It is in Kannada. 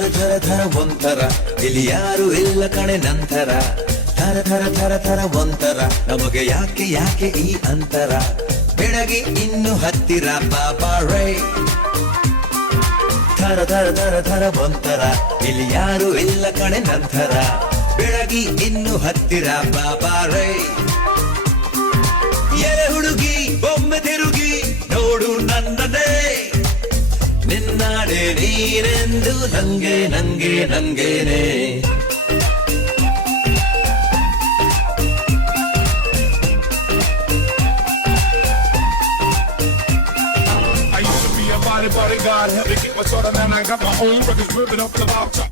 ಥರ ಥರ ಥರ ಒಂಥರ ಇಲ್ಲಿ ಯಾರು ಇಲ್ಲ ಕಣೆ ನಂತರ ಥರ ಥರ ಥರ ಥರ ಒಂಥರ ನಮಗೆ ಯಾಕೆ ಯಾಕೆ ಈ ಅಂತರ ಬೆಳಗ್ಗೆ ಇನ್ನು ಹತ್ತಿರ ಬಾಬಾ ರೇ ಥರ ಥರ ಥರ ಥರ ಒಂಥರ ಇಲ್ಲಿ ಯಾರು ಇಲ್ಲ ಕಣೆ ನಂತರ ಬೆಳಗ್ಗೆ ಇನ್ನು ಹತ್ತಿರ ಬಾಬಾ ರೇ ಎರೆ ಹುಡುಗಿ ಒಮ್ಮೆ ತಿರುಗಿ ನೋಡು ನನ್ನದೇ ನಿನ್ನಾಡೆ ನೀನೆಂದು ನಂಗೆ ನಂಗೆ ನಂಗೇನೆ Bodyguard, help me get my sorta, and I got my own records moving up the mountain.